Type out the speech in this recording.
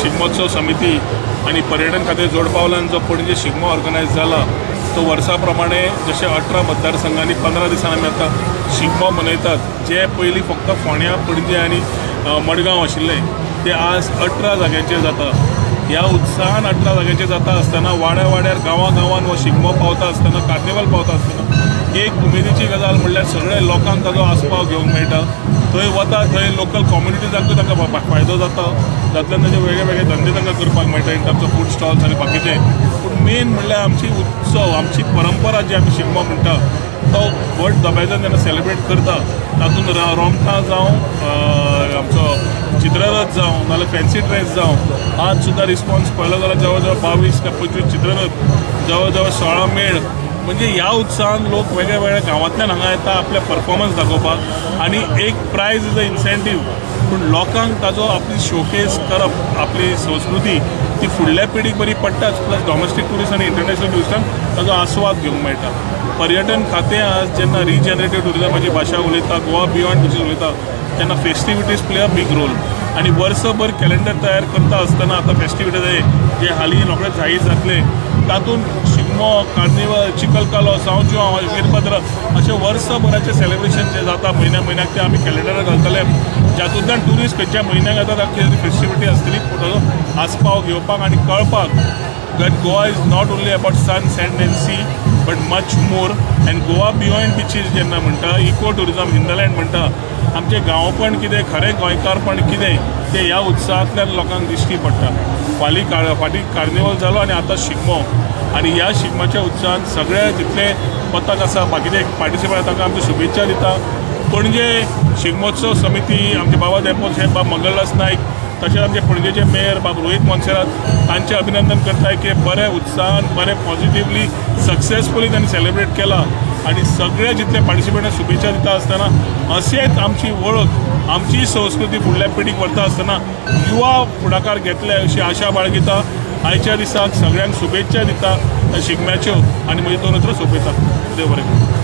शिगमोत्सव समिती आणि पर्यटन खाते जोड पावलान जो पणजे शिगमो ऑर्गनायज जाला तो वर्सा प्रमाणे जसे 18 मतदारसंघांनी 15 दिसांनी आमी आतां शिगमो मनयतात। जे पयलीं फक्त फोंड्या पणजे आनी मडगांव आशिल्ले ते आज 18 जाग्यांचेर जाता। ह्या उत्साहान 18 जाग्यांचेर जाता आसतना वाड्या वाड्यार गांवान हो शिगमो पावता आसतना कार्निवल पावता आसतना एक उमेदीची गजाल म्हणल्यार सगळे लोकांक ताजो आस्पाव घेवंक मेळटा। थंय वता थंय लोकल कम्युनिटीजांकूय तांकां फायदो जाता, जातल्यान ताजे वेगळे वेगळे धंदे तांकां करपाक मेळटा in terms of food stalls आनी बाकीचे। पूण मेन म्हणल्यार आमची उत्सव आमची परंपरा जी आमी शिगमो म्हणटा तो व्हड दबाज्यान जेन्ना सेलिब्रेट करता तातूंत रोमटां जावं आमचो चित्ररथ जावं नाल्यार फॅन्सी ड्रेस जावं आज सुद्दां रिस्पॉन्स पळयलो जाल्यार जवळ जवळ 22 ते 25 चित्ररथ जवळ जवळ 16 मेळ म्हणजे ह्या उत्साहान लोक वेगळ्या वेगळ्या गांवांतल्यान हांगा येता आपले परफॉर्मन्स दाखोवपाक आणि एक प्रायज इज अ इन्सेंटीव। पूण लोकांक ताजो आपली शोकेस करप आपली संस्कृती ती फुडल्या पिढीक बरी पडटाच प्लस डॉमेस्टीक टुरिस्ट आनी इंटरनॅशनल टुरिस्टांक ताजो आस्वाद घेवंक मेळटा। पर्यटन खातें आज जेन्ना रिजनरेटीव टुरिजमाची भाशा उलयता गोवा बियॉन्ड बीचीस उलयता तेन्ना festivities play a big role आणि वर्सभर कॅलेंडर तयार करता आसतना आतां फेस्टिविटीज जे हालीं रोखडेच जाहीर जातले तातूंत शिगमो कार्निवल चिखलकालो सांवचो वीरभद्र अशे वर्सभराचे सेलिब्रेशन जे जाता म्हयन्याक ते आमी कॅलेंडरार घालतले जातूंतल्यान टुरिस्ट खंयच्या म्हयन्याक येता ताका फेस्टिविटी आसतली ताजो आस्पाव घेवपाक आनी कळपाक that Goa is not only about sun, sand and sea but much more and Goa beyond beaches जेन्ना म्हणटा इको टुरिजम हिंदलँड म्हणटा आमचे गांवपण कितें खरें गोंयकारपण कितें ते ह्या उत्साहांतल्यान लोकांक दिश्टी पडटा। फाटीं कार्निवल जालो आनी आतां शिगमो आनी ह्या शिगम्याच्या उत्साहान सगळे जितले पथक आसा बाकीचे पार्टिसिपंट तांकां आमच्यो शुभेच्छा दिता। पणजे शिगमोत्सव समिती आमचे बाबा देपोर साहेब बाब मंगलदास नायक तशेंच आमचे पणजेचे मेयर बाब रोहित मोन्सेरात तांचें अभिनंदन करताय की बरे उत्साहान बरे पॉझिटिव्हली सक्सेसफुली त्यांनी सेलिब्रेट केला आणि सगळे जितले पार्टिसिपंटांक शुभेच्छा दिता आसतना अशेंच आमची वळख आमची संस्कृती फुडल्या पिढीक व्हरता आसतना युवा फुडाकार घेतले अशी आशा बाळगिता। आयच्या दिसाक सगळ्यांक शुभेच्छा दिता शिगम्याच्यो आनी म्हजी दोन नजरो सोंपयता। देव बरें करूं।